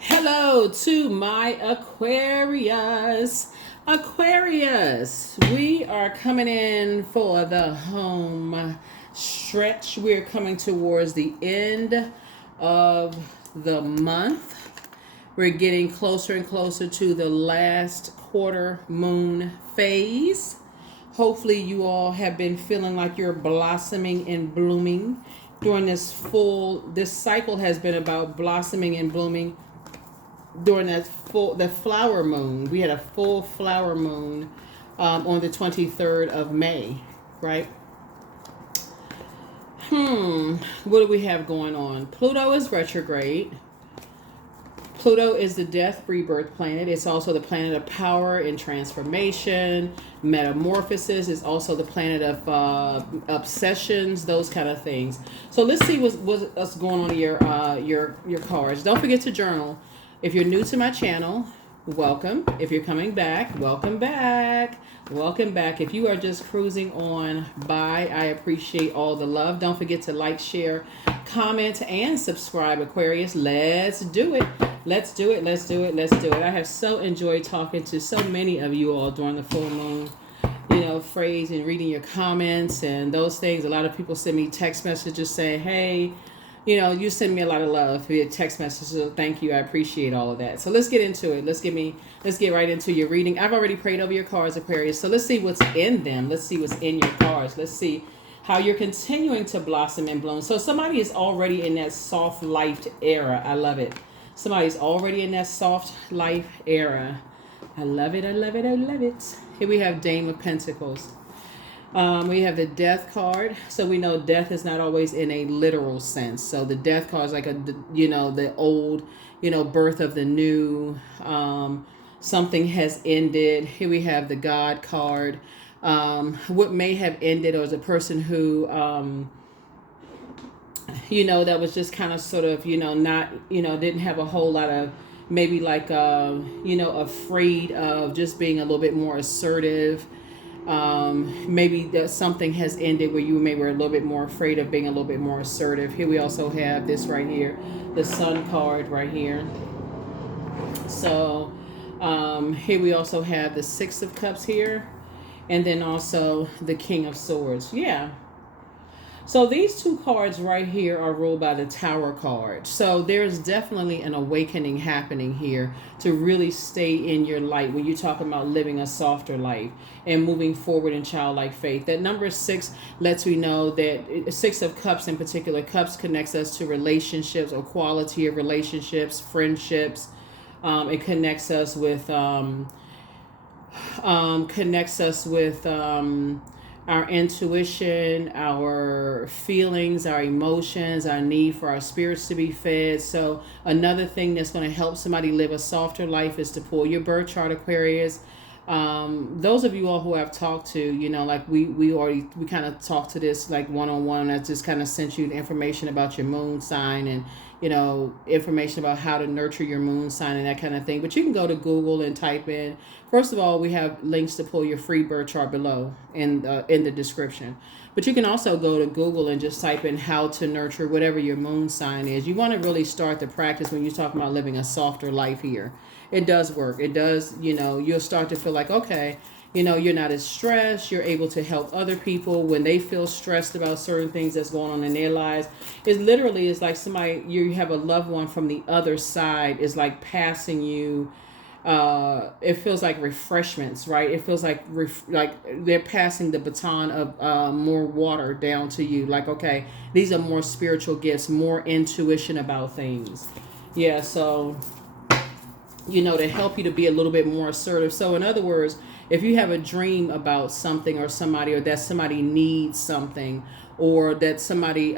Hello to my Aquarius. Aquarius, we are coming in for the home stretch. We're coming towards the end of the month. We're getting closer and closer to the last quarter moon phase. Hopefully, you all have been feeling like you're blossoming and blooming during this cycle has been about blossoming and blooming during the flower moon. We had a full flower moon on the 23rd of May, right? What do we have going on? Pluto is retrograde. Pluto is the death rebirth planet. It's also the planet of power and transformation. Metamorphosis is also the planet of obsessions, those kind of things. So let's see what's going on in your cards. Don't forget to journal. If you're new to my channel, welcome. If you're coming back, welcome back. Welcome back. If you are just cruising on by, I appreciate all the love. Don't forget to like, share, comment, and subscribe, Aquarius. Let's do it. Let's do it. Let's do it. Let's do it. I have so enjoyed talking to so many of you all during the full moon, phrase and reading your comments and those things. A lot of people send me text messages saying, hey, you send me a lot of love via text messages. So thank you. I appreciate all of that. So let's get into it. Let's get right into your reading. I've already prayed over your cards, Aquarius. So let's see what's in them. Let's see what's in your cards. Let's see how you're continuing to blossom and bloom. So somebody is already in that soft life era. I love it. Somebody's already in that soft life era. I love it. I love it. I love it. Here we have Dame of Pentacles. We have the death card. So we know death is not always in a literal sense. So the death card is like the old, birth of the new. Something has ended. Here we have the God card. What may have ended, or is a person who, that was just kind of sort of, not, didn't have a whole lot of, maybe like, afraid of just being a little bit more assertive. Maybe that something has ended where you maybe were a little bit more afraid of being a little bit more assertive. Here we also have this right here, the Sun card right here. So here we also have the Six of Cups here, and then also the King of Swords. Yeah. So these two cards right here are ruled by the Tower card. So there's definitely an awakening happening here to really stay in your light when you're talking about living a softer life and moving forward in childlike faith. That number 6 lets me know that Six of Cups in particular, cups connects us to relationships or quality of relationships, friendships. It connects us with our intuition, our feelings, our emotions, our need for our spirits to be fed. So another thing that's going to help somebody live a softer life is to pull your birth chart, Aquarius. Those of you all who I've talked to, like we kind of talked to this like one-on-one. I just kind of sent you the information about your moon sign and information about how to nurture your moon sign and that kind of thing. But you can go to Google and type in. First of all, we have links to pull your free birth chart below in the description. But you can also go to Google and just type in how to nurture whatever your moon sign is. You want to really start the practice when you're talking about living a softer life here. It does work. It does, you'll start to feel like, okay, you're not as stressed. You're able to help other people when they feel stressed about certain things that's going on in their lives. It literally is like somebody, you have a loved one from the other side is like passing you. It feels like refreshments, right? It feels like they're passing the baton of more water down to you. Like, okay, these are more spiritual gifts, more intuition about things. Yeah, so, to help you to be a little bit more assertive. So in other words, if you have a dream about something or somebody, or that somebody needs something, or that somebody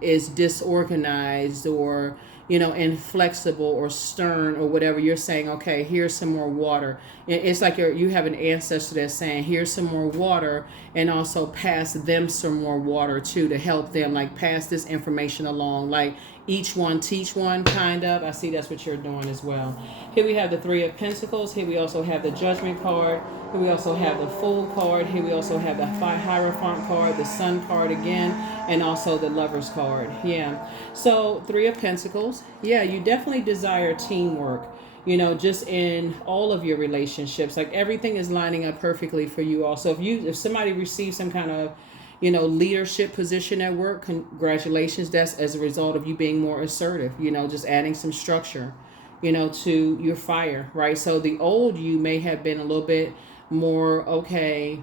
is disorganized or, inflexible or stern or whatever, you're saying, okay, here's some more water. It's like you have an ancestor that's saying, here's some more water, and also pass them some more water too, to help them, like pass this information along. Like each one teach one, kind of. I see that's what you're doing as well. Here we have the Three of Pentacles. Here we also have the Judgment card. Here we also have the Fool card. Here we also have the Hierophant card, the Sun card again, and also the Lovers card. Yeah. So Three of Pentacles. Yeah, you definitely desire teamwork. You know, just in all of your relationships, like everything is lining up perfectly for you. Also, if somebody receives some kind of leadership position at work, congratulations. That's as a result of you being more assertive, just adding some structure, to your fire, right? So the old you may have been a little bit more, okay,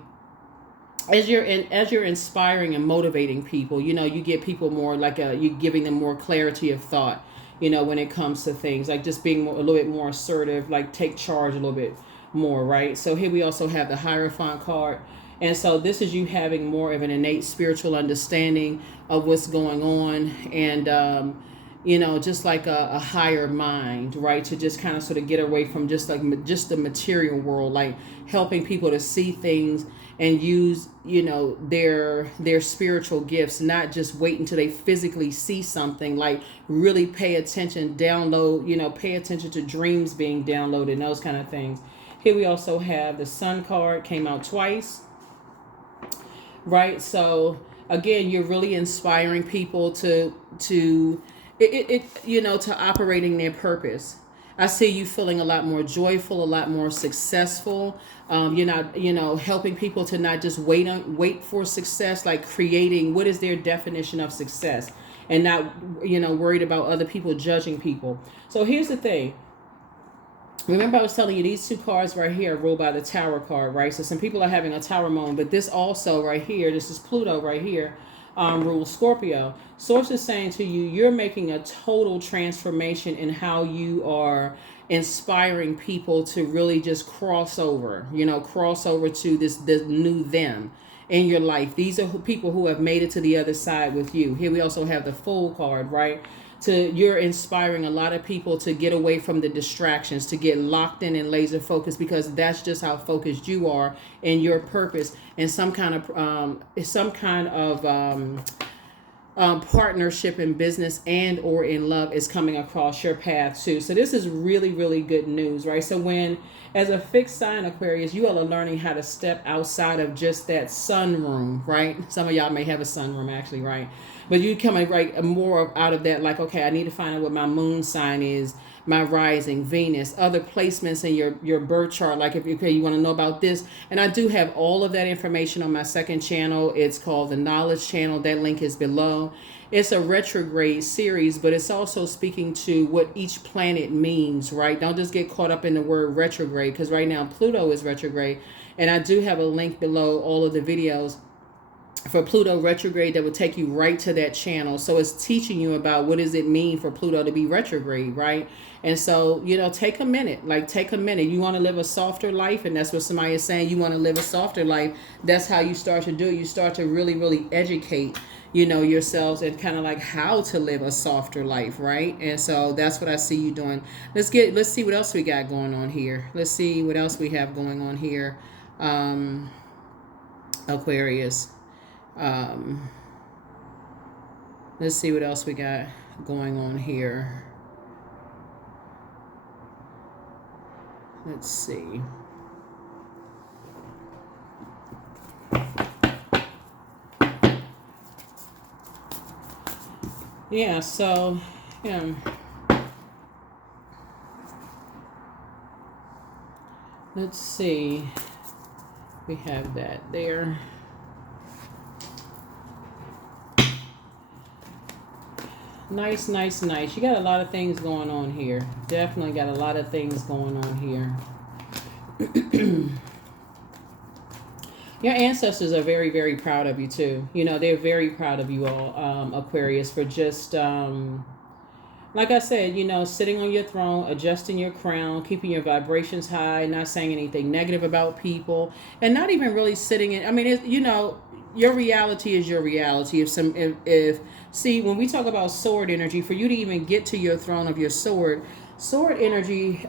as you're inspiring and motivating people, you get people more like you giving them more clarity of thought, when it comes to things like just being a little bit more assertive, like take charge a little bit more, right? So here we also have the Hierophant card. And so this is you having more of an innate spiritual understanding of what's going on, and just like a higher mind, right? To just kind of sort of get away from just the material world, like helping people to see things and use, their spiritual gifts, not just wait until they physically see something, like really pay attention, download, pay attention to dreams being downloaded and those kind of things. Here we also have the Sun card, came out twice. Right. So again, you're really inspiring people to operating their purpose. I see you feeling a lot more joyful, a lot more successful. You're not, helping people to not just wait for success, like creating what is their definition of success, and not, worried about other people judging people. So here's the thing. Remember I was telling you these two cards right here are ruled by the Tower card, right? So some people are having a Tower moment, but this also right here, this is Pluto right here, rules Scorpio. Source is saying to you, you're making a total transformation in how you are inspiring people to really just cross over to this new them in your life. These are people who have made it to the other side with you. Here we also have the Fool card, right? You're inspiring a lot of people to get away from the distractions, to get locked in and laser focused, because that's just how focused you are in your purpose. And some kind of partnership in business and or in love is coming across your path too. So this is really, really good news, right? So as a fixed sign Aquarius, you all are learning how to step outside of just that sunroom, right? Some of y'all may have a sunroom actually, right? But you coming right more out of that, like, okay, I need to find out what my moon sign is, my rising, Venus, other placements in your birth chart. Like if you want to know about this, and I do have all of that information on my second channel. It's called the Knowledge Channel. That link is below. It's a retrograde series, but it's also speaking to what each planet means, right? Don't just get caught up in the word retrograde, because right now Pluto is retrograde, and I do have a link below all of the videos for Pluto retrograde that will take you right to that channel. So it's teaching you about what does it mean for Pluto to be retrograde, right? And so, take a minute. You want to live a softer life, and that's what somebody is saying. You want to live a softer life. That's how you start to do it. You start to really, really educate, yourselves, and kind of like how to live a softer life, right? And so that's what I see you doing. Let's see what else we got going on here. Let's see what else we have going on here. Aquarius. Let's see what else we got going on here. Let's see. Yeah, so, let's see. We have that there. Nice. You got a lot of things going on here. Definitely got a lot of things going on here. Your ancestors are very, very proud of you too. They're very proud of you all, Aquarius, for just, like I said, sitting on your throne, adjusting your crown, keeping your vibrations high, not saying anything negative about people, and not even really sitting in, your reality is your reality. See, when we talk about sword energy, for you to even get to your throne of your sword energy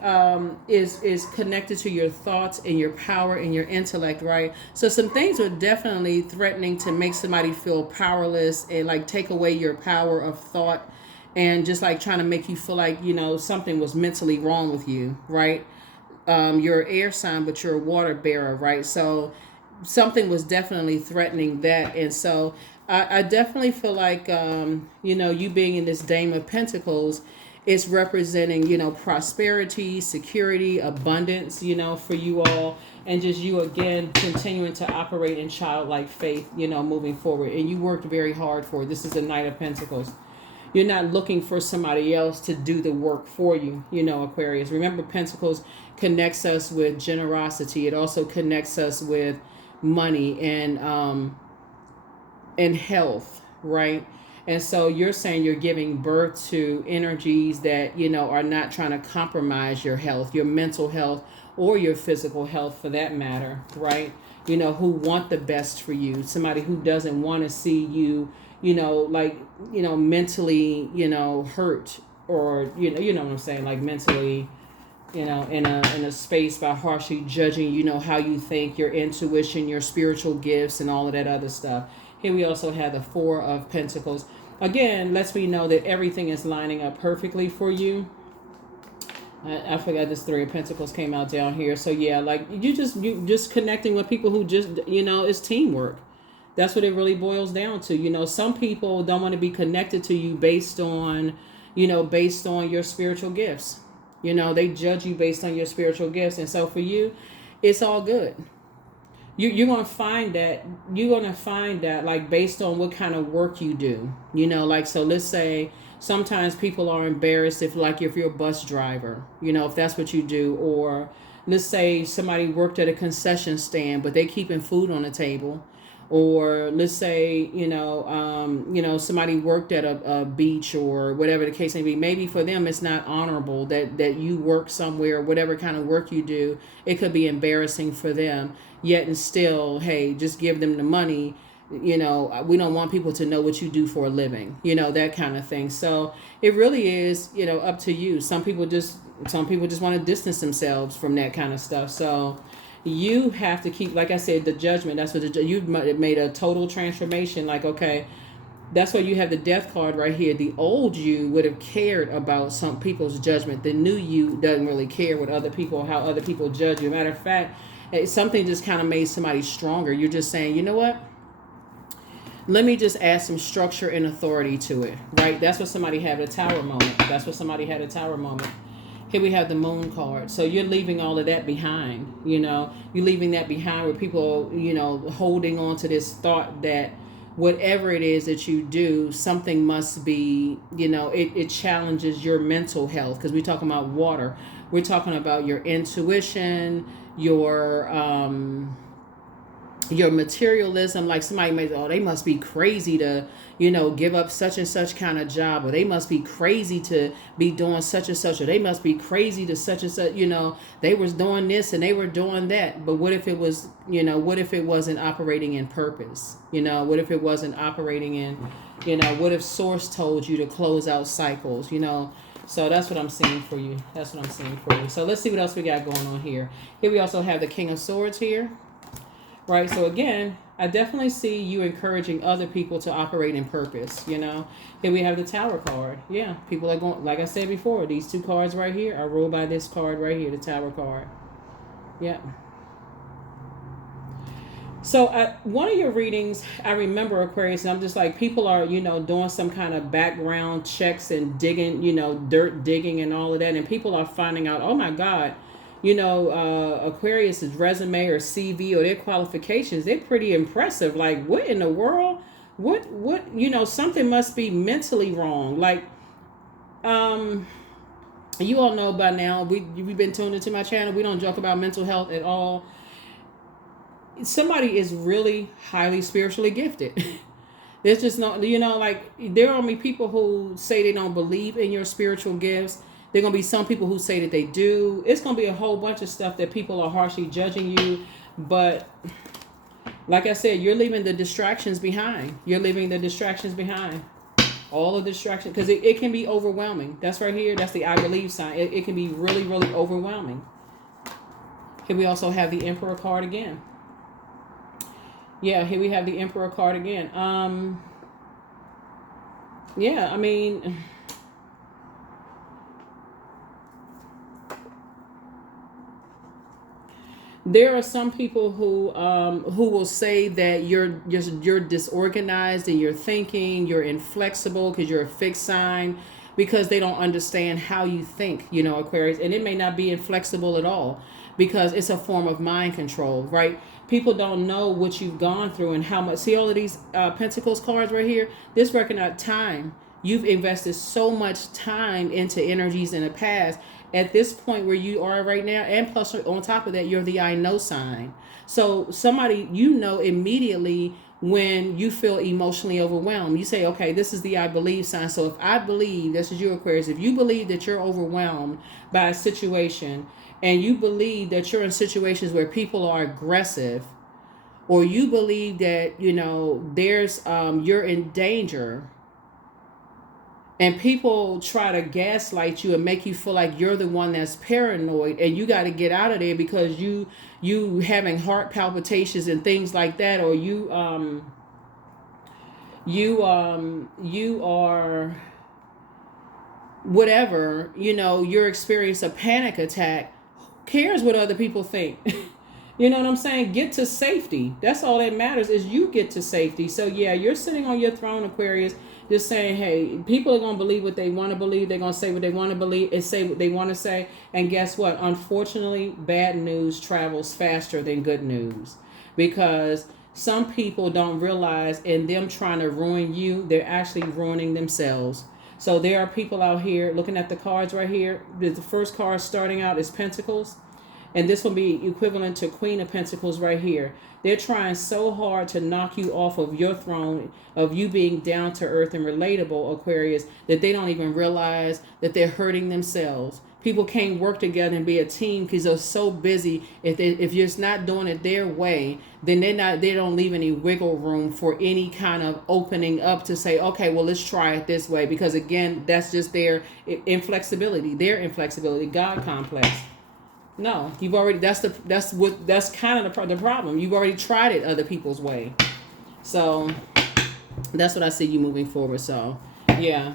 is connected to your thoughts and your power and your intellect, right? So some things are definitely threatening to make somebody feel powerless and like take away your power of thought and just like trying to make you feel like, something was mentally wrong with you, right? You're an air sign, but you're a water bearer, right? So something was definitely threatening that. And so I definitely feel like, you being in this Dame of Pentacles, it's representing, prosperity, security, abundance, for you all. And just you, again, continuing to operate in childlike faith, moving forward. And you worked very hard for it. This is a Knight of Pentacles. You're not looking for somebody else to do the work for you, Aquarius. Remember, Pentacles connects us with generosity. It also connects us with money and health, right? And so you're saying you're giving birth to energies that, are not trying to compromise your health, your mental health, or your physical health for that matter, right? Who want the best for you. Somebody who doesn't want to see you, mentally, hurt, or, what I'm saying, like mentally, in a space by harshly judging, how you think, your intuition, your spiritual gifts, and all of that other stuff. Here we also have the Four of Pentacles. Again, lets me know that everything is lining up perfectly for you. I forgot this Three of Pentacles came out down here. So yeah, like you just connecting with people who just, it's teamwork. That's what it really boils down to. Some people don't want to be connected to you based on your spiritual gifts. They judge you based on your spiritual gifts. And so for you, it's all good. You're going to find that like based on what kind of work you do, so let's say sometimes people are embarrassed if you're a bus driver, if that's what you do, or let's say somebody worked at a concession stand, but they keeping food on the table. Or let's say, somebody worked at a beach or whatever the case may be. Maybe for them it's not honorable that you work somewhere, whatever kind of work you do. It could be embarrassing for them. Yet and still, hey, just give them the money. We don't want people to know what you do for a living, that kind of thing. So it really is, up to you. Some people just want to distance themselves from that kind of stuff. So you have to keep, like I said, the judgment. That's what you made a total transformation. Like, okay, that's why you have the Death card right here. The old you would have cared about some people's judgment. The new you doesn't really care what how other people judge you. Matter of fact, something just kind of made somebody stronger. You're just saying, you know what? Let me just add some structure and authority to it, right? That's what somebody had a Tower moment. Here we have the Moon card. So you're leaving all of that behind, You're leaving that behind where people, holding on to this thought that whatever it is that you do, something must be, it challenges your mental health. Because we're talking about water. We're talking about your intuition, your materialism. Like somebody may say, oh, they must be crazy to, give up such and such kind of job, or they must be crazy to be doing such and such, or they must be crazy to such and such, they was doing this and they were doing that. But what if it was, what if it wasn't operating in purpose? What if it wasn't operating in, what if Source told you to close out cycles, So that's what I'm seeing for you. So let's see what else we got going on here. Here we also have the King of Swords here. Right, so again, I definitely see you encouraging other people to operate in purpose, Here we have the Tower card. Yeah, people are going, like I said before, these two cards right here are ruled by this card right here, the Tower card. Yeah. So one of your readings, I remember, Aquarius, and I'm just like, people are, doing some kind of background checks and digging, dirt digging and all of that. And people are finding out, oh my God, Aquarius's resume or CV or their qualifications, they're pretty impressive. Like, what in the world? What, something must be mentally wrong. Like, you all know by now, we've been tuned into my channel. We don't joke about mental health at all. Somebody is really highly spiritually gifted. There's just no, like, there are only people who say they don't believe in your spiritual gifts. There are going to be some people who say that they do. It's going to be a whole bunch of stuff that people are harshly judging you. But like I said, you're leaving the distractions behind. All of the distractions. Because it can be overwhelming. That's right here. That's the I believe sign. It can be really, really overwhelming. Here we also have the Emperor card again. Yeah, here we have the Emperor card again. Yeah, I mean, There are some people who will say that you're disorganized in your thinking, you're inflexible because you're a fixed sign, because they don't understand how you think, Aquarius, and it may not be inflexible at all, because it's a form of mind control, right? People don't know what you've gone through and how much. See all of these Pentacles cards right here. This recognize time. You've invested so much time into energies in the past at this point where you are right now, and plus on top of that, you're the I know sign. So somebody, immediately when you feel emotionally overwhelmed, you say, okay, this is the I believe sign. So if I believe, this is you, Aquarius, if you believe that you're overwhelmed by a situation, and you believe that you're in situations where people are aggressive, or you believe that there's you're in danger, and people try to gaslight you and make you feel like you're the one that's paranoid, and you got to get out of there because you having heart palpitations and things like that, or you are whatever, you're experiencing a panic attack. Who cares what other people think? You know what I'm saying? Get to safety. That's all that matters, is you get to safety. So yeah, you're sitting on your throne, Aquarius, just saying, hey, people are going to believe what they want to believe. They're going to say what they want to believe and say what they want to say. And guess what? Unfortunately, bad news travels faster than good news, because some people don't realize in them trying to ruin you, they're actually ruining themselves. So there are people out here looking at the cards right here. The first card starting out is Pentacles. And this will be equivalent to Queen of Pentacles right here. They're trying so hard to knock you off of your throne, of you being down to earth and relatable, Aquarius, that they don't even realize that they're hurting themselves. People can't work together and be a team because they're so busy. If you're just not doing it their way, then they don't leave any wiggle room for any kind of opening up to say, okay, well, let's try it this way. Because again, that's just their inflexibility, God complex. No, you've already. That's kind of the problem. You've already tried it other people's way, so that's what I see you moving forward. So, yeah.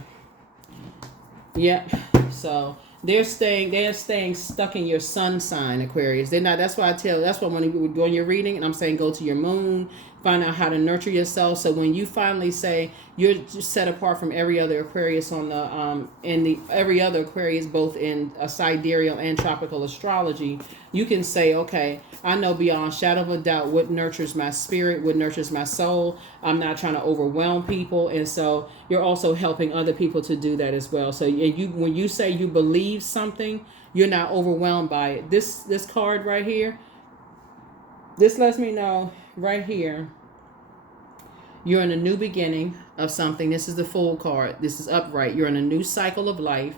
So they're staying stuck in your sun sign, Aquarius. They're not. That's why when we're doing your reading, and I'm saying go to your moon, find out how to nurture yourself. So when you finally say you're set apart from every other Aquarius on the every other Aquarius, both in a sidereal and tropical astrology, you can say, okay, I know beyond shadow of a doubt what nurtures my spirit, what nurtures my soul. I'm not trying to overwhelm people, and so you're also helping other people to do that as well. So when you say you believe something, you're not overwhelmed by it. This card right here, this lets me know right here, you're in a new beginning of something. This is the Fool card. This is upright. You're in a new cycle of life.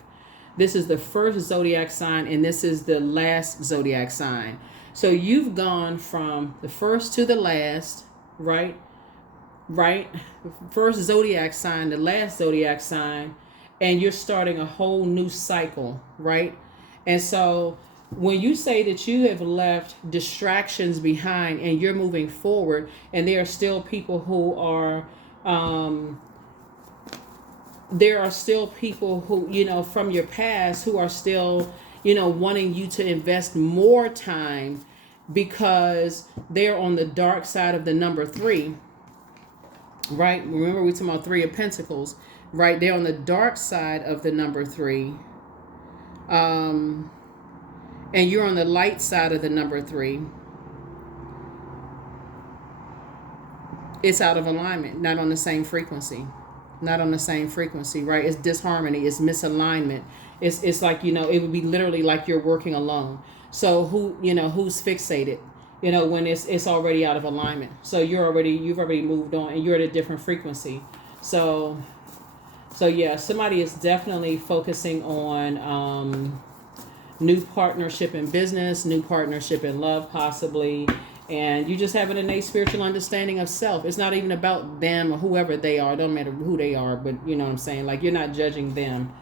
This is the first zodiac sign, and this is the last zodiac sign. So you've gone from the first to the last, right? First zodiac sign, the last zodiac sign, and you're starting a whole new cycle, right? And so when you say that you have left distractions behind and you're moving forward, and there are still people who are from your past who are still wanting you to invest more time because they're on the dark side of the number 3, right? Remember, we're talking about 3 of Pentacles, right? They're on the dark side of the number 3. And you're on the light side of the number 3. It's out of alignment, not on the same frequency. Right? It's disharmony, it's misalignment. It's like, it would be literally like you're working alone. So who's fixated, when it's already out of alignment. So you've already moved on, and you're at a different frequency. So yeah, somebody is definitely focusing on new partnership in business, new partnership in love, possibly. And you just have an innate spiritual understanding of self. It's not even about them or whoever they are. It don't matter who they are, but you know what I'm saying? Like, you're not judging them.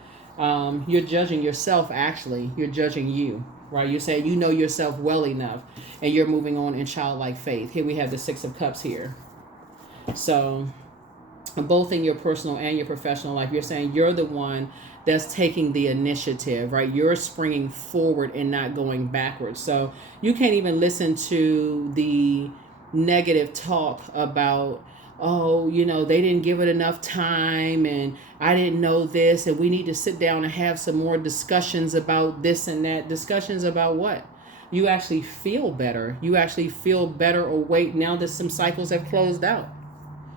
You're judging yourself, actually. You're judging you, right? You're saying you know yourself well enough, and you're moving on in childlike faith. Here we have the 6 of Cups here. So both in your personal and your professional life, you're saying you're the one that's taking the initiative, right? You're springing forward and not going backwards. So you can't even listen to the negative talk about, oh, they didn't give it enough time, and I didn't know this, and we need to sit down and have some more discussions about this and that. Discussions about what? You actually feel better. You actually feel better awake now that some cycles have closed out.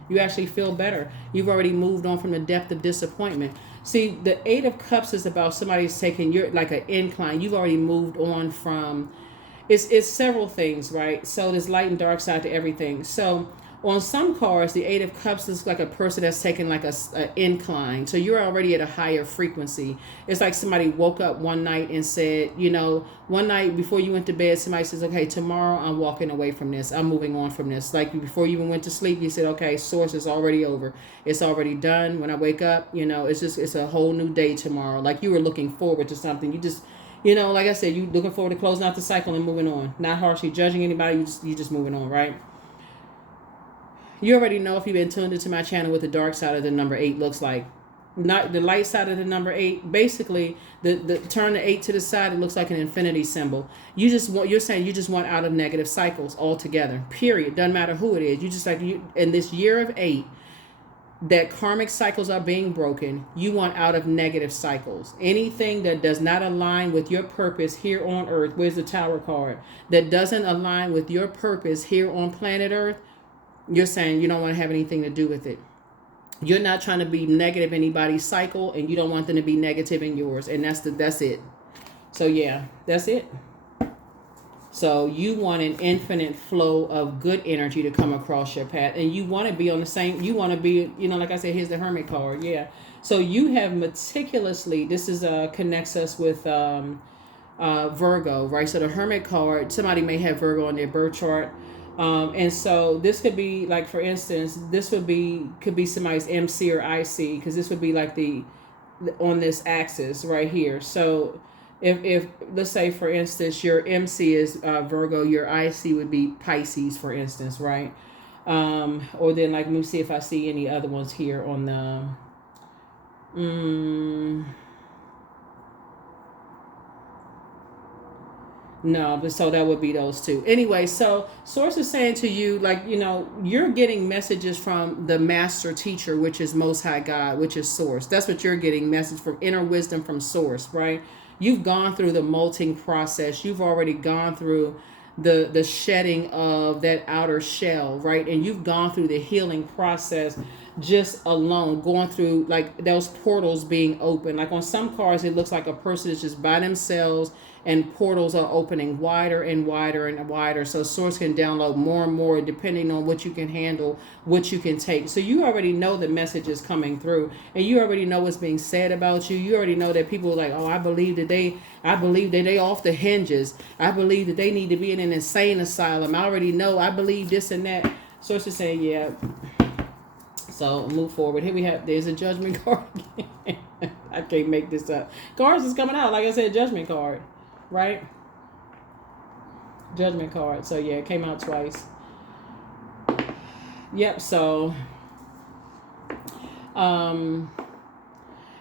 You actually feel better. You've already moved on from the depth of disappointment. See, the Eight of Cups is about somebody's taking your like an incline. You've already moved on from. It's several things, right? So there's light and dark side to everything. So on some cards, the Eight of Cups is like a person that's taking like a incline. So you're already at a higher frequency. It's like somebody woke up one night and said, one night before you went to bed, somebody says, okay, tomorrow I'm walking away from this. I'm moving on from this. Like before you even went to sleep, you said, okay, source is already over. It's already done. When I wake up, it's a whole new day tomorrow. Like you were looking forward to something. You just, like I said, you looking forward to closing out the cycle and moving on. Not harshly judging anybody. You just moving on, right? You already know, if you've been tuned into my channel, what the dark side of the number 8 looks like. Not the light side of the number 8. Basically, the turn the 8 to the side, it looks like an infinity symbol. You're saying you just want out of negative cycles altogether. Period. Doesn't matter who it is. You just in this year of 8, that karmic cycles are being broken. You want out of negative cycles. Anything that does not align with your purpose here on Earth. Where's the Tower card? That doesn't align with your purpose here on planet Earth. You're saying you don't want to have anything to do with it. You're not trying to be negative in anybody's cycle, and you don't want them to be negative in yours. And that's it. So yeah, that's it. So you want an infinite flow of good energy to come across your path, and you want to be on the same. You want to be, like I said, here's the Hermit card. Yeah. So you have meticulously. This is connects us with Virgo, right? So the Hermit card. Somebody may have Virgo on their birth chart. And so this could be like, for instance, this could be somebody's MC or IC, because this would be like the on this axis right here. So if let's say, for instance, your MC is Virgo, your IC would be Pisces, for instance, right? Or then like, let me see if I see any other ones here on the no, but so that would be those two. Anyway, so Source is saying to you, like, you're getting messages from the master teacher, which is Most High God, which is Source. That's what you're getting, message from inner wisdom from Source, right? You've gone through the molting process. You've already gone through the shedding of that outer shell, right? And you've gone through the healing process just alone, going through like those portals being open. Like on some cards, it looks like a person is just by themselves, and portals are opening wider and wider and wider. So Source can download more and more depending on what you can handle, what you can take. So you already know the message is coming through, and you already know what's being said about you. You already know that people are like, oh, I believe that they off the hinges. I believe that they need to be in an insane asylum. I already know. I believe this and that. Source is saying, yeah. So move forward. Here we have, there's a Judgment card again. I can't make this up. Cards is coming out. Like I said, Judgment card. Right? Judgment card. So yeah, it came out twice. Yep. So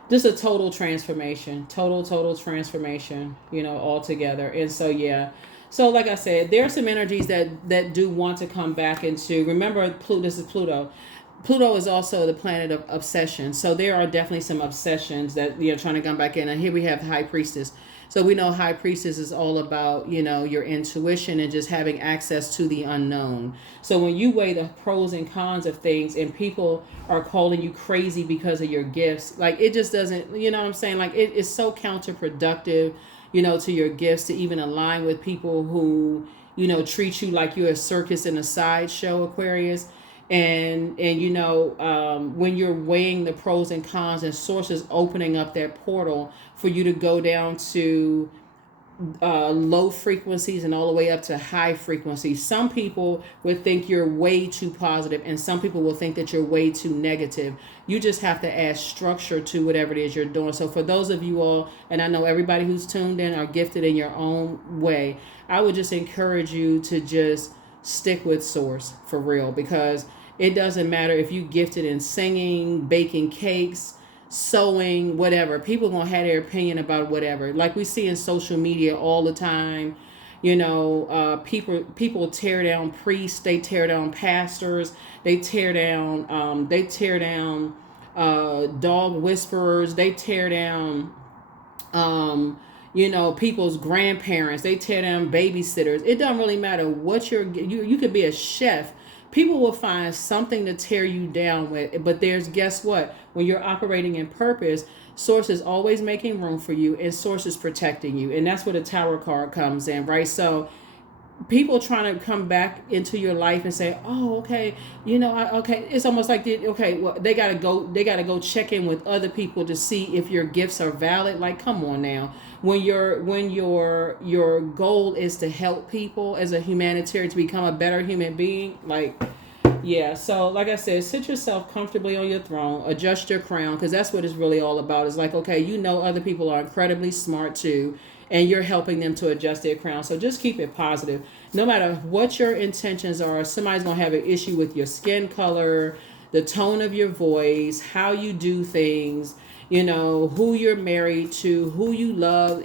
just a total transformation, total transformation, altogether. And so yeah, so like I said, there are some energies that do want to come back into, remember, this is Pluto. Pluto is also the planet of obsession. So there are definitely some obsessions that trying to come back in. And here we have the High Priestess. So we know High Priestess is all about, your intuition and just having access to the unknown. So when you weigh the pros and cons of things, and people are calling you crazy because of your gifts, like it just doesn't, you know what I'm saying? Like it's so counterproductive, to your gifts to even align with people who, treat you like you're a circus and a sideshow, Aquarius. And when you're weighing the pros and cons, and Sources opening up that portal for you to go down to low frequencies and all the way up to high frequencies. Some people would think you're way too positive, and some people will think that you're way too negative. You just have to add structure to whatever it is you're doing. So for those of you all, and I know everybody who's tuned in are gifted in your own way, I would just encourage you to just stick with Source for real, because it doesn't matter if you gifted in singing, baking cakes, sewing, whatever. People gonna have their opinion about whatever. Like we see in social media all the time. People tear down priests, they tear down pastors, they tear down dog whisperers, they tear down people's grandparents, they tear down babysitters. It doesn't really matter what you could be a chef. People will find something to tear you down with, but guess what? When you're operating in purpose, source is always making room for you, and source is protecting you. And that's where the Tower card comes in, right? So people trying to come back into your life and say, oh, okay, okay, it's almost like well, they gotta go check in with other people to see if your gifts are valid. Like, come on now. When your goal is to help people as a humanitarian to become a better human being, like, yeah. So like I said, sit yourself comfortably on your throne, adjust your crown, because that's what it's really all about. It's like, okay, other people are incredibly smart too, and you're helping them to adjust their crown. So just keep it positive. No matter what your intentions are, somebody's going to have an issue with your skin color, the tone of your voice, how you do things, who you're married to, who you love.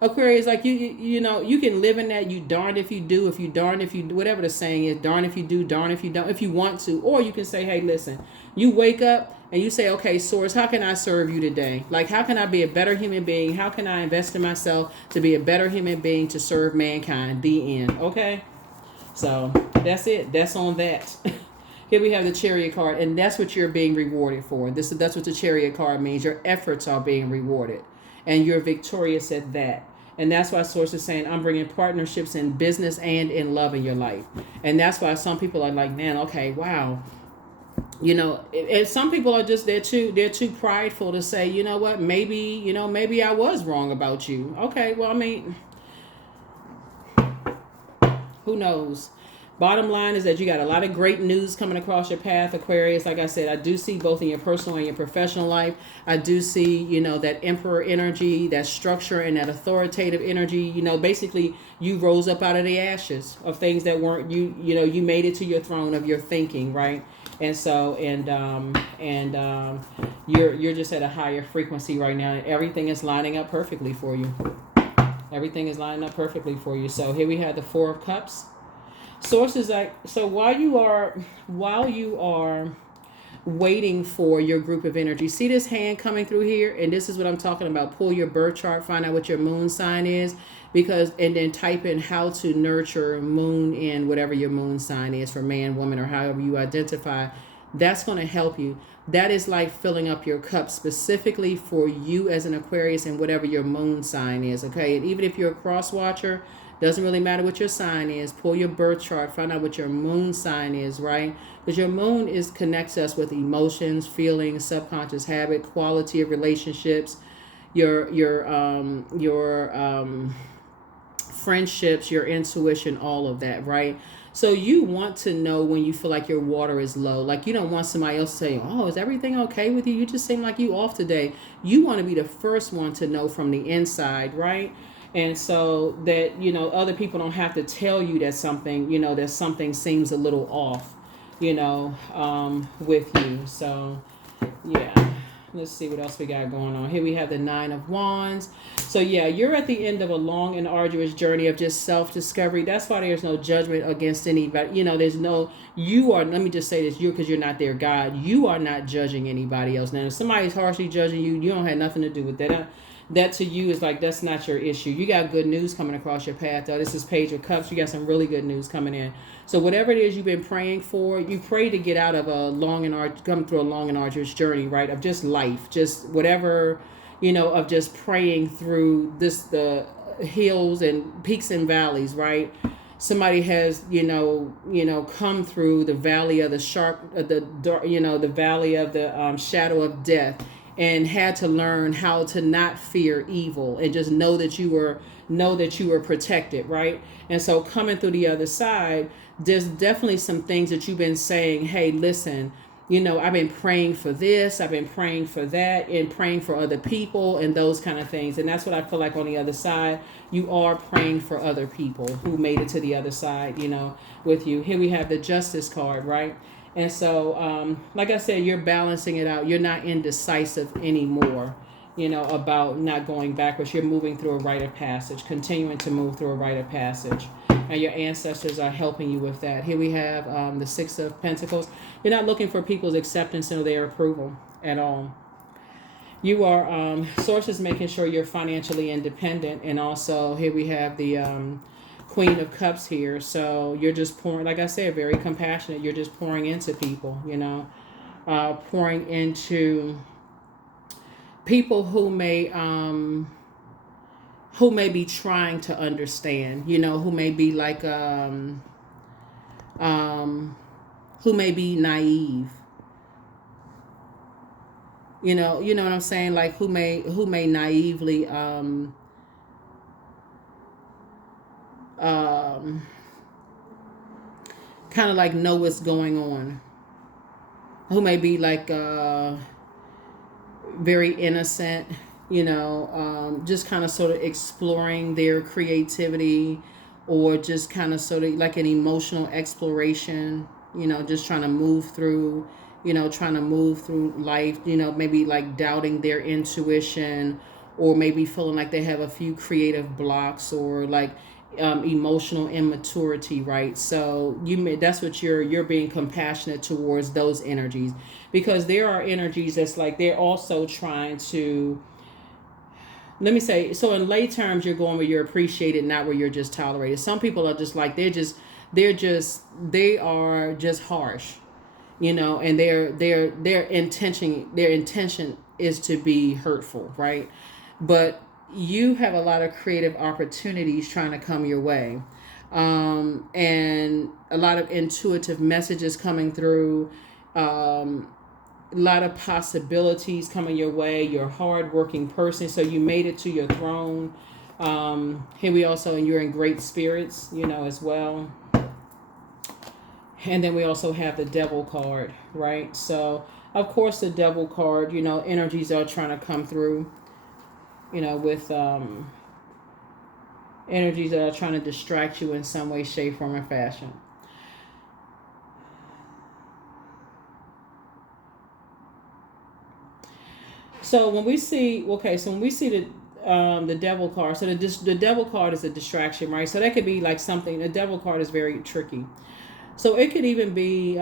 Aquarius, like you can live in that. You darned if you do, if you darned if you do, whatever the saying is, darn if you do, darn if you don't, if you want to. Or you can say, hey, listen, you wake up and you say, okay, source, how can I serve you today? Like, how can I be a better human being? How can I invest in myself to be a better human being to serve mankind? The end. Okay? So that's it. That's on that. Here we have the Chariot card, and that's what you're being rewarded for. That's what the Chariot card means. Your efforts are being rewarded, and you're victorious at that. And that's why Source is saying, I'm bringing partnerships in business and in love in your life. And that's why some people are like, man, okay, wow. And some people are just, they're too prideful to say, you know what, maybe I was wrong about you. Okay, well, I mean, who knows? Bottom line is that you got a lot of great news coming across your path, Aquarius. Like I said, I do see both in your personal and your professional life. I do see, that emperor energy, that structure, and that authoritative energy. Basically you rose up out of the ashes of things that weren't you. You made it to your throne of your thinking, right? And so, you're just at a higher frequency right now, and everything is lining up perfectly for you. Everything is lining up perfectly for you. So here we have the Four of Cups. Source is like, so while you are waiting for your group of energy, see this hand coming through here, and this is what I'm talking about. Pull your birth chart, find out what your moon sign is, and then type in how to nurture moon in whatever your moon sign is for man, woman, or however you identify. That's going to help you. That is like filling up your cup specifically for you as an Aquarius and whatever your moon sign is. Okay, and even if you're a cross watcher, doesn't really matter what your sign is. Pull your birth chart, find out what your moon sign is, right? Because your moon connects us with emotions, feelings, subconscious habit, quality of relationships, your friendships, your intuition, all of that, right? So you want to know when you feel like your water is low. Like, you don't want somebody else to say, oh, is everything okay with you? You just seem like you off today. You want to be the first one to know from the inside, right? And so that, other people don't have to tell you that something, that something seems a little off, with you. So, yeah. Let's see what else we got going on. Here we have the Nine of Wands. So, yeah, you're at the end of a long and arduous journey of just self-discovery. That's why there's no judgment against anybody. Let me just say this, because you're not their God. You are not judging anybody else. Now, if somebody's harshly judging you, you don't have nothing to do with that. That to you is like, that's not your issue. You got good news coming across your path, though. This is Page of Cups. You got some really good news coming in. So whatever it is you've been praying for, you pray to get out of come through a long and arduous journey, right? Of just life, just whatever, of just praying through the hills and peaks and valleys, right? Somebody has, come through the valley of the the valley of the shadow of death, and had to learn how to not fear evil and just know that you were protected, right? And so coming through the other side, there's definitely some things that you've been saying, hey, listen, I've been praying for this, I've been praying for that, and praying for other people and those kind of things. And that's what I feel like on the other side, you are praying for other people who made it to the other side, with you. Here we have the Justice card, right? And so, like I said, you're balancing it out. You're not indecisive anymore, about not going backwards. You're moving through a rite of passage, continuing to move through a rite of passage. And your ancestors are helping you with that. Here we have the Six of Pentacles. You're not looking for people's acceptance or their approval at all. You are, source is making sure you're financially independent. And also, here we have the Queen of Cups here. So you're just pouring, like I said, very compassionate. You're just pouring into people, pouring into people who may be trying to understand, who may be like who may be naive. You know what I'm saying? Like who may naively kind of like know what's going on. Who may be like very innocent, just kind of sort of exploring their creativity, or just kind of sort of like an emotional exploration, just trying to move through, life, maybe like doubting their intuition, or maybe feeling like they have a few creative blocks, or like emotional immaturity, right? So that's what you're being compassionate towards those energies, because there are energies that's like they're also trying to, let me say, so in lay terms, you're going where you're appreciated, not where you're just tolerated. Some people are just like they are just harsh, and their intention is to be hurtful, right? But you have a lot of creative opportunities trying to come your way, and a lot of intuitive messages coming through, a lot of possibilities coming your way. You're a hardworking person, so you made it to your throne. Here we also, and you're in great spirits, as well. And then we also have the Devil card, right? So, of course, the Devil card, energies are trying to come through, with energies that are trying to distract you in some way, shape, form, or fashion. So when we see, the Devil card, so the Devil card is a distraction, right? So that could be like something. The Devil card is very tricky. So it could even be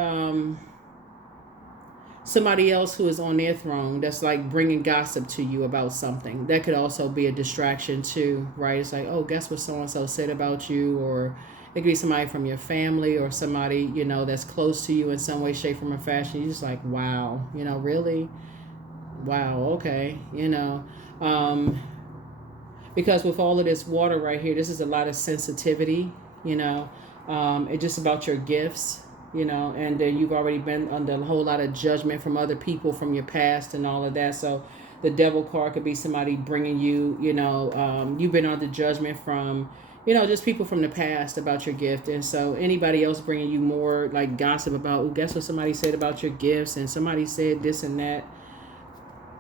somebody else who is on their throne that's like bringing gossip to you about something. That could also be a distraction too, right? It's like, oh, guess what so and so said about you, or it could be somebody from your family, or somebody that's close to you in some way, shape, form, or fashion. You're just like, wow, really, wow, okay, because with all of this water right here, this is a lot of sensitivity, it's just about your gifts, and then you've already been under a whole lot of judgment from other people from your past and all of that. So the Devil card could be somebody bringing you, you've been under judgment from, just people from the past about your gift. And so anybody else bringing you more like gossip about, oh, guess what somebody said about your gifts, and somebody said this and that.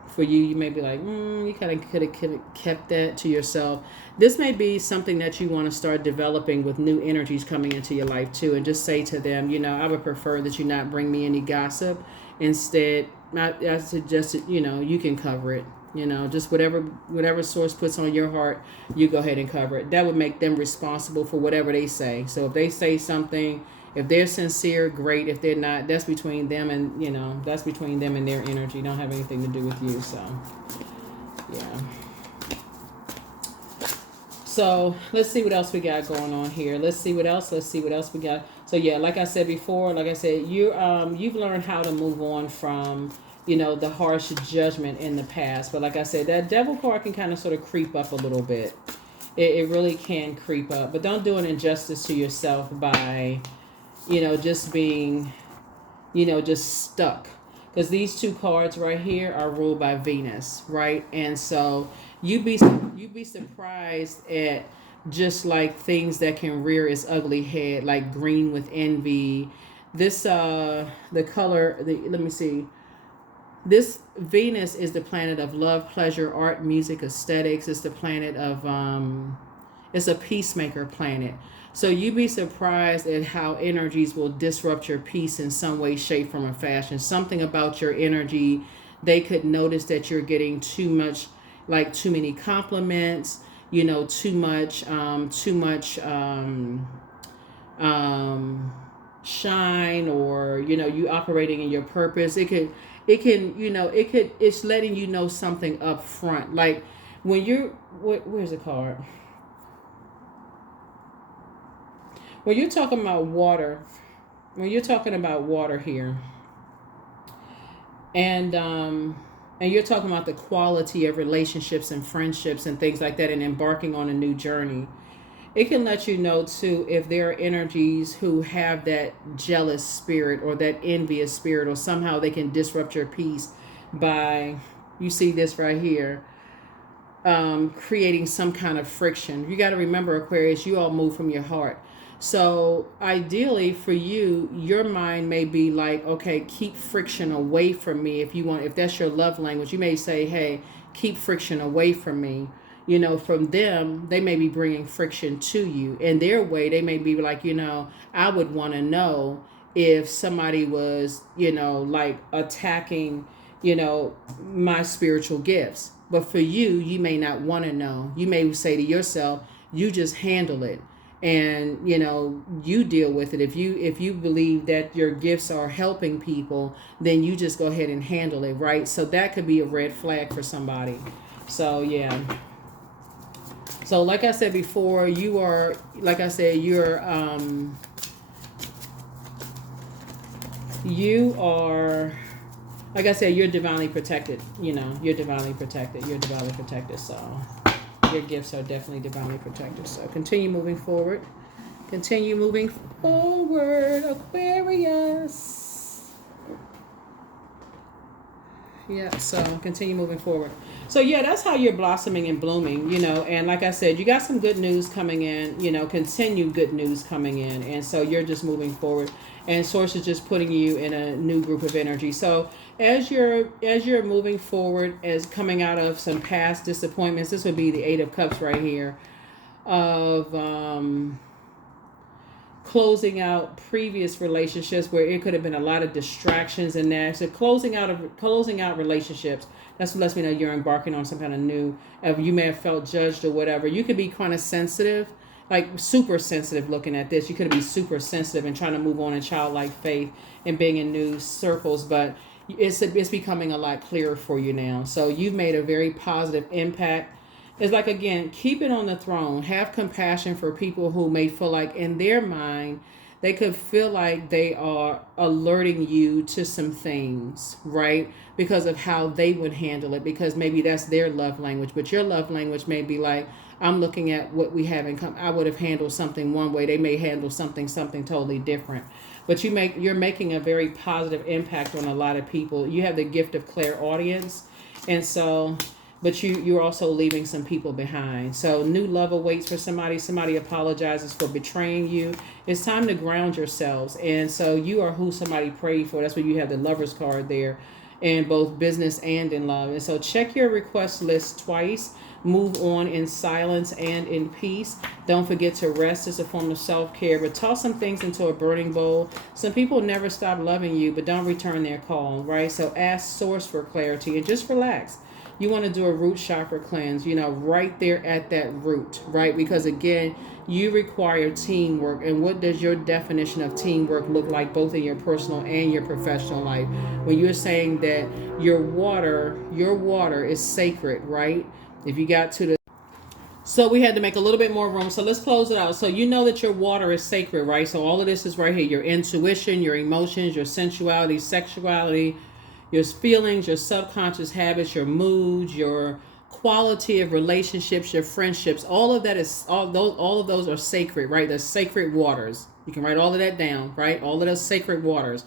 For you, you may be like, you kind of could have kept that to yourself. This may be something that you want to start developing with new energies coming into your life too, and just say to them, I would prefer that you not bring me any gossip. Instead, I suggest you can cover it. Just whatever source puts on your heart, you go ahead and cover it. That would make them responsible for whatever they say. So if they say something, if they're sincere, great. If they're not, that's between them and that's between them and their energy. Don't have anything to do with you. So, yeah. So let's see what else we got going on here. Let's see what else we got. So yeah, like I said before, you've learned how to move on from the harsh judgment in the past. But like I said, that Devil card can kind of sort of creep up a little bit. It really can creep up. But don't do an injustice to yourself by just being, just stuck. Because these two cards right here are ruled by Venus, right? And so you'd be surprised at just like things that can rear its ugly head, like green with envy. This the color. Let me see. This Venus is the planet of love, pleasure, art, music, aesthetics. It's the planet of It's a peacemaker planet. So you'd be surprised at how energies will disrupt your peace in some way, shape, form, or fashion. Something about your energy, they could notice that you're getting too much, like too many compliments, too much shine, or you operating in your purpose. It's letting you know something up front, like when you're where's the card, when you're talking about water, here, and you're talking about the quality of relationships and friendships and things like that, and embarking on a new journey. It can let you know too if there are energies who have that jealous spirit or that envious spirit, or somehow they can disrupt your peace by, you see this right here, creating some kind of friction. You got to remember, Aquarius, you all move from your heart. So ideally for you, your mind may be like, okay, keep friction away from me. If that's your love language, you may say, hey, keep friction away from me. From them, they may be bringing friction to you. In their way, they may be like, I would want to know if somebody was, like attacking, my spiritual gifts. But for you, you may not want to know. You may say to yourself, you just handle it. And you deal with it. If you believe that your gifts are helping people, then you just go ahead and handle it, right? So that could be a red flag for somebody. So yeah. So like I said before, you're you're divinely protected. You're divinely protected. So your gifts are definitely divinely protected. So continue moving forward, Aquarius. Yeah, so continue moving forward. So yeah, that's how you're blossoming and blooming, and like I said, you got some good news coming in, continued good news coming in. And so you're just moving forward, and Source is just putting you in a new group of energy. So as you're moving forward, as coming out of some past disappointments, this would be the Eight of Cups right here, of closing out previous relationships where it could have been a lot of distractions in that. So closing out relationships, that's what lets me know you're embarking on some kind of new, you may have felt judged or whatever. You could be kind of sensitive, like super sensitive looking at this. You could be super sensitive and trying to move on in childlike faith and being in new circles, but it's becoming a lot clearer for you now. So you've made a very positive impact. It's like, again, keep it on the throne. Have compassion for people who may feel like in their mind, they could feel like they are alerting you to some things, right? Because of how they would handle it, because maybe that's their love language. But your love language may be like, I'm looking at what we have in common. I would have handled something one way. They may handle something totally different. But you're making a very positive impact on a lot of people. You have the gift of clairaudience. And so... but you're also leaving some people behind. So new love awaits for somebody. Somebody apologizes for betraying you. It's time to ground yourselves. And so you are who somebody prayed for. That's why you have the Lover's card there, in both business and in love. And so check your request list twice. Move on in silence and in peace. Don't forget to rest as a form of self-care. But toss some things into a burning bowl. Some people never stop loving you, but don't return their call, right? So ask Source for clarity and just relax. You want to do a root chakra cleanse, right there at that root, right? Because again, you require teamwork. And what does your definition of teamwork look like, both in your personal and your professional life? When you're saying that your water is sacred, right? If you got to the... So we had to make a little bit more room. So let's close it out. So you know that your water is sacred, right? So all of this is right here. Your intuition, your emotions, your sensuality, sexuality, your feelings, your subconscious habits, your moods, your quality of relationships, your friendships, all of those are sacred, right? They're sacred waters. You can write all of that down, right? All of those sacred waters.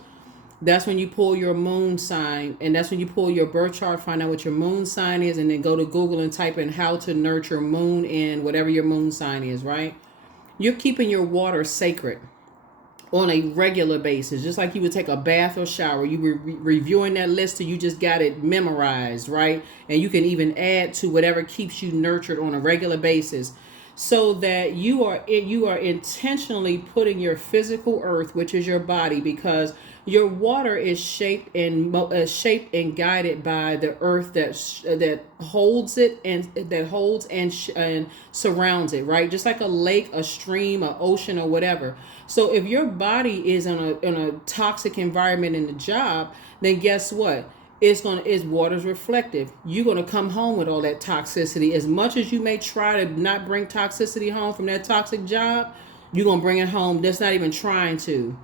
That's when you pull your moon sign, and that's when you pull your birth chart, find out what your moon sign is, and then go to Google and type in how to nurture moon in whatever your moon sign is, right? You're keeping your water sacred on a regular basis, just like you would take a bath or shower. You were reviewing that list till you just got it memorized, right? And you can even add to whatever keeps you nurtured on a regular basis. so that you are intentionally putting your physical earth, which is your body, because your water is shaped and guided by the earth that holds it, and and surrounds it, right? Just like a lake, a stream, an ocean, or whatever. So if your body is in a toxic environment in the job, then guess what? It's water's reflective. You're gonna come home with all that toxicity. As much as you may try to not bring toxicity home from that toxic job, you're gonna bring it home. That's not even trying to,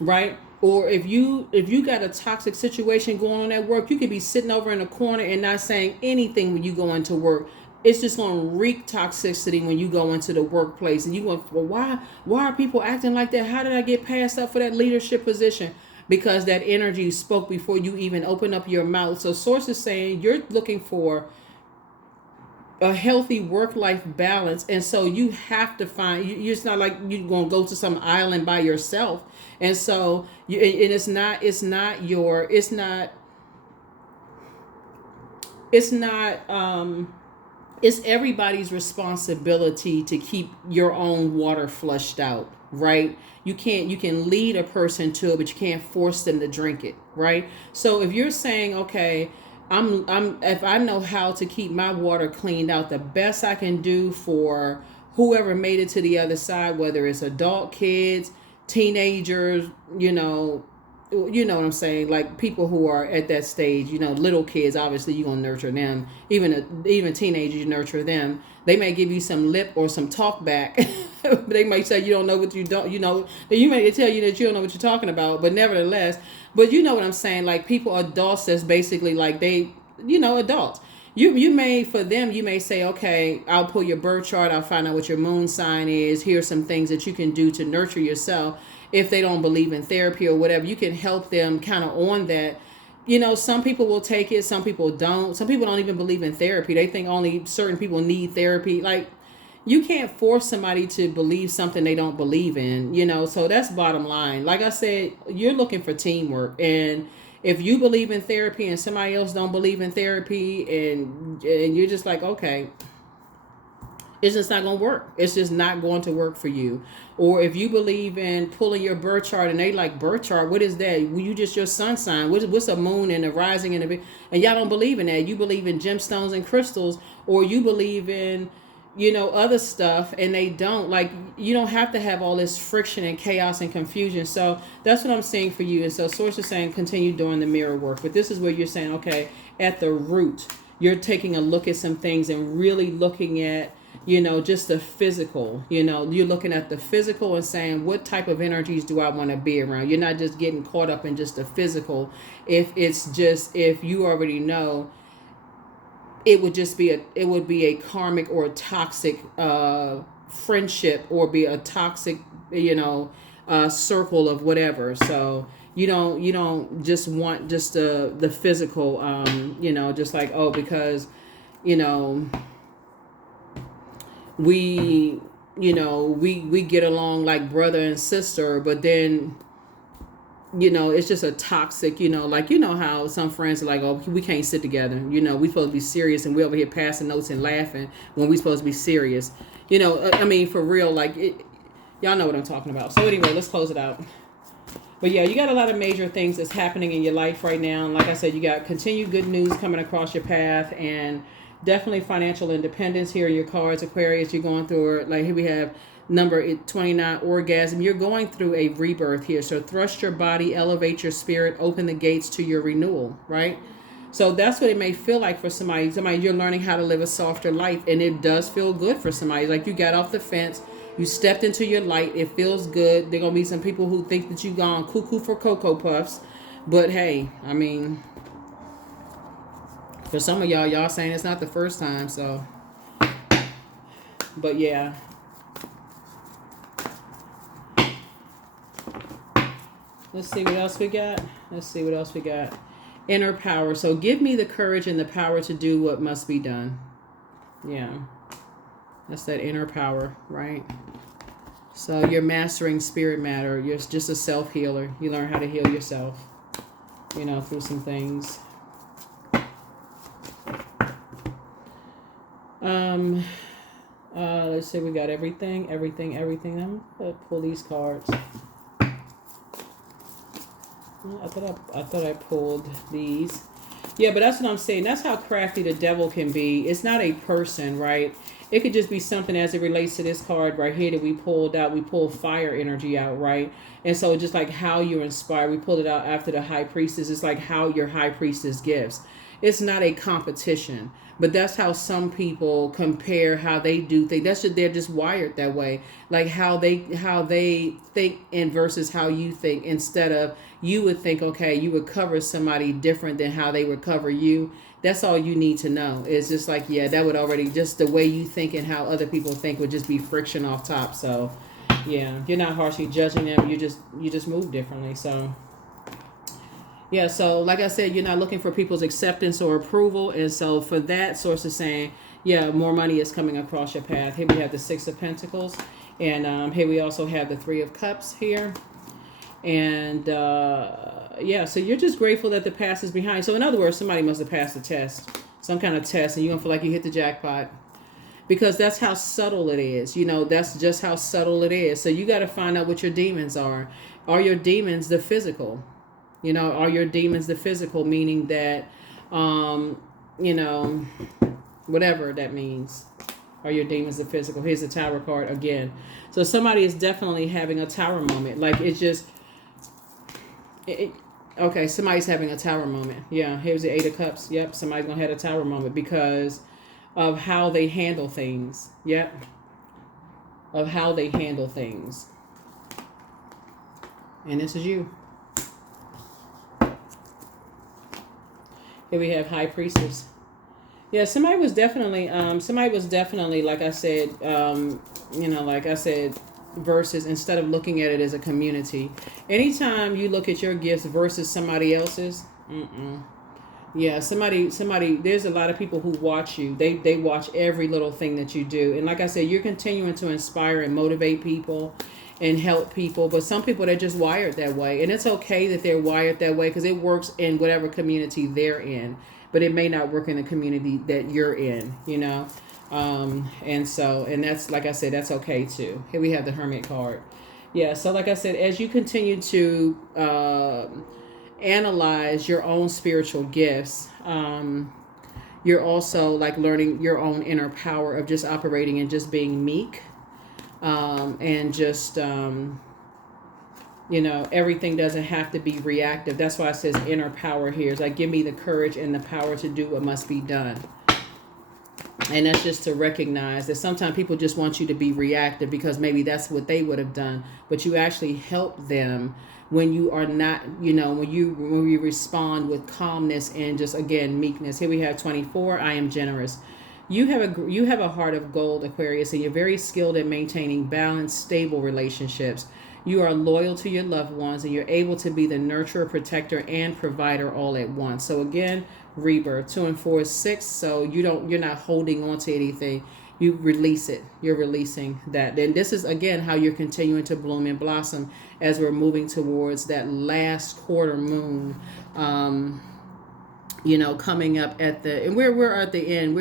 right? Or if you got a toxic situation going on at work, you could be sitting over in a corner and not saying anything when you go into work. It's just going to reek toxicity when you go into the workplace, and you go, well, why are people acting like that? How did I get passed up for that leadership position? Because that energy spoke before you even open up your mouth. So source is saying you're looking for a healthy work-life balance, and so you have to find it's not like you're going to go to some island by yourself. And so and it's everybody's responsibility to keep your own water flushed out, right? You can lead a person to it, but you can't force them to drink it, right? So if you're saying, okay, I'm if I know how to keep my water cleaned out, the best I can do for whoever made it to the other side, whether it's adult kids, teenagers, you know what I'm saying? Like people who are at that stage, little kids, obviously you're going to nurture them. Even teenagers, you nurture them. They may give you some lip or some talk back. But they might say you don't know what you don't, you may tell you that you don't know what you're talking about, but nevertheless, but you know what I'm saying? Like people, adults, that's basically like adults. You may, for them, you may say, okay, I'll pull your birth chart. I'll find out what your moon sign is. Here's some things that you can do to nurture yourself. If they don't believe in therapy or whatever, you can help them kind of on that. Some people will take it. Some people don't. Some people don't even believe in therapy. They think only certain people need therapy. Like, you can't force somebody to believe something they don't believe in, so that's bottom line. Like I said, you're looking for teamwork. And if you believe in therapy and somebody else don't believe in therapy, and you're just like, okay, it's just not going to work. It's just not going to work for you. Or if you believe in pulling your birth chart and they like, birth chart, what is that? You just your sun sign. What's a moon and a rising and y'all don't believe in that. You believe in gemstones and crystals, or you believe in, other stuff, and they don't. Like, you don't have to have all this friction and chaos and confusion. So that's what I'm saying for you. And so source is saying continue doing the mirror work. But this is where you're saying, okay, at the root, you're taking a look at some things and really looking at, just the physical. You're looking at the physical and saying, what type of energies do I want to be around? You're not just getting caught up in just the physical. If you already know, it would be a karmic or a toxic friendship, or be a toxic circle of whatever. So you don't just want just the physical, just like, oh, because we get along like brother and sister, but then it's just a toxic, like, how some friends are like, oh, we can't sit together, we supposed to be serious, and we over here passing notes and laughing when we supposed to be serious. I mean, for real, like, y'all know what I'm talking about. So anyway, let's close it out. But yeah, you got a lot of major things that's happening in your life right now. And like I said, you got continued good news coming across your path, and definitely financial independence here in your cards, Aquarius. You're going through, like, here we have number 29, orgasm. You're going through a rebirth here. So thrust your body, elevate your spirit, open the gates to your renewal, right? So that's what it may feel like for somebody. You're learning how to live a softer life, and it does feel good for somebody. Like, you got off the fence, you stepped into your light. It feels good. There gonna be some people who think that you gone cuckoo for Cocoa Puffs, but hey, I mean, for some of y'all saying it's not the first time. So, but yeah. Let's see what else we got. Inner power. So give me the courage and the power to do what must be done. Yeah. That's that inner power, right? So you're mastering spirit matter. You're just a self-healer. You learn how to heal yourself, through some things. Let's see, we got everything. I'm gonna pull these cards. I thought I pulled these. Yeah, but that's what I'm saying. That's how crafty the devil can be. It's not a person, right? It could just be something as it relates to this card right here that we pulled out. We pulled fire energy out, right? And so just like how you're inspired, we pulled it out after the high priestess. It's like how your high priestess gifts. It's not a competition, but that's how some people compare how they do things. That's just, they're just wired that way, like how they think and versus how you think. Instead of, you would think, okay, you would cover somebody different than how they would cover you. That's all you need to know. It's just like, yeah, that would already, just the way you think and how other people think would just be friction off top. So yeah, you're not harshly judging them. You just move differently. So yeah, so like I said, you're not looking for people's acceptance or approval. And so for that, source is saying, yeah, more money is coming across your path. Here we have the Six of Pentacles. And here we also have the Three of Cups here. And yeah, so you're just grateful that the past is behind. So in other words, somebody must have passed a test, some kind of test, and you're going to feel like you hit the jackpot. Because that's how subtle it is. You know, that's just how subtle it is. So you got to find out what your demons are. Are your demons the physical? You know, are your demons the physical, meaning that, you know, whatever that means. Are your demons the physical? Here's the Tower card again. So somebody is definitely having a Tower moment. Like it's just, okay, somebody's having a Tower moment. Yeah, here's the Eight of Cups. Yep, somebody's going to have a Tower moment because of how they handle things. Yep, of how they handle things. And this is you. Here we have High Priestess. Yeah, somebody was definitely, like I said, you know, like I said, versus, instead of looking at it as a community. Anytime you look at your gifts versus somebody else's, yeah, somebody, there's a lot of people who watch you. They watch every little thing that you do. And like I said, you're continuing to inspire and motivate people and help people. But some people, they're just wired that way. And it's okay that they're wired that way because it works in whatever community they're in. But it may not work in the community that you're in, you know. And so, and that's, like I said, that's okay too. Here we have the Hermit card. Yeah, so like I said, as you continue to analyze your own spiritual gifts, you're also like learning your own inner power of just operating and just being meek, and just you know, everything doesn't have to be reactive. That's why it says inner power here. It's like, give me the courage and the power to do what must be done. And that's just to recognize that sometimes people just want you to be reactive because maybe that's what they would have done. But you actually help them when you are not, you know, when you respond with calmness and just, again, meekness. Here we have 24. I am generous. You have a heart of gold, Aquarius, and you're very skilled at maintaining balanced, stable relationships. You are loyal to your loved ones, and you're able to be the nurturer, protector, and provider all at once. So again, rebirth. 2 and 4 is 6. So you're not holding on to anything. You release it. You're releasing that. Then this is, again, how you're continuing to bloom and blossom as we're moving towards that last quarter moon. You know, coming up at the, and we're at the end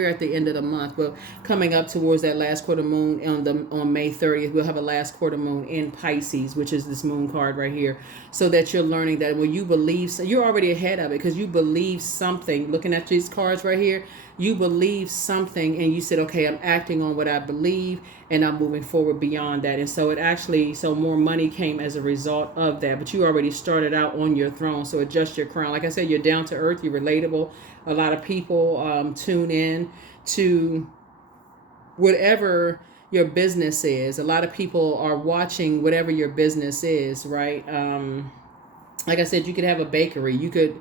of the month, but coming up towards that last quarter moon on May 30th, we'll have a last quarter moon in Pisces, which is this moon card right here. So that you're learning that when you believe, so you're already ahead of it because you believe something. Looking at these cards right here, you believe something and you said, okay, I'm acting on what I believe and I'm moving forward beyond that. And so it actually, so more money came as a result of that, but you already started out on your throne. So adjust your crown. Like I said, you're down to earth, you're relatable. A lot of people tune in to whatever your business is. A lot of people are watching whatever your business is, right? Like I said, you could have a bakery, you could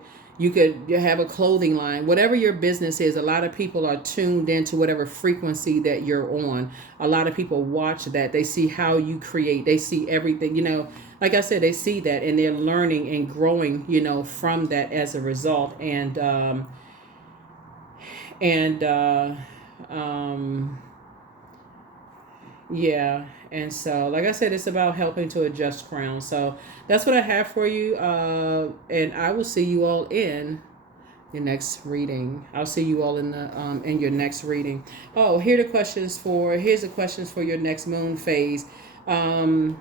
have a clothing line, whatever your business is. A lot of people are tuned into whatever frequency that you're on. A lot of people watch that. They see how you create. They see everything, you know, like I said, they see that and they're learning and growing, you know, from that as a result. Yeah. And so, like I said, it's about helping to adjust crowns. So that's what I have for you. And I will see you all in Your next reading. I'll see you all in your next reading. Oh, here's the questions for your next moon phase. Um,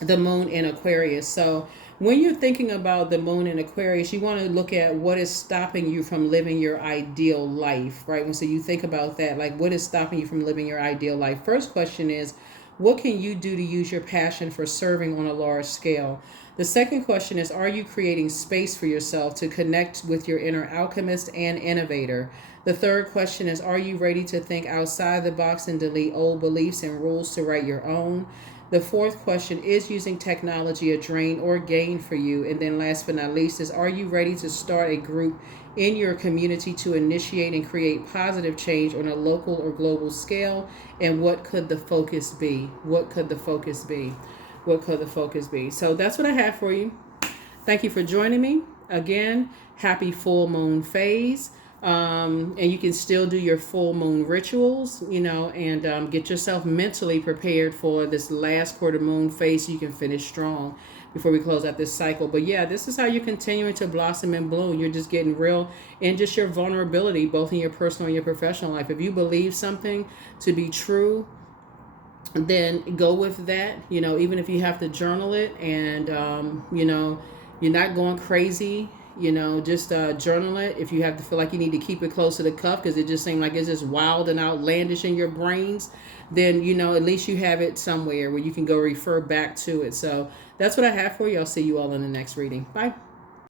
the moon in Aquarius. So when you're thinking about the moon in Aquarius, you want to look at what is stopping you from living your ideal life, right? And so you think about that, like what is stopping you from living your ideal life? First question is, what can you do to use your passion for serving on a large scale? The second question is, are you creating space for yourself to connect with your inner alchemist and innovator? The third question is, are you ready to think outside the box and delete old beliefs and rules to write your own? The fourth question is using technology a drain or gain for you? And then last but not least is, are you ready to start a group in your community to initiate and create positive change on a local or global scale? And what could the focus be? What could the focus be? What could the focus be? So that's what I have for you. Thank you for joining me. Again, happy full moon phase. And you can still do your full moon rituals, and get yourself mentally prepared for this last quarter moon phase so you can finish strong before we close out this cycle. But yeah, this is how you're continuing to blossom and bloom. You're just getting real in just your vulnerability, both in your personal and your professional life. If you believe something to be true, then go with that, even if you have to journal it and, you're not going crazy, just journal it. If you have to feel like you need to keep it close to the cuff because it just seems like it's just wild and outlandish in your brains, then, at least you have it somewhere where you can go refer back to it. So that's what I have for you. I'll see you all in the next reading. Bye.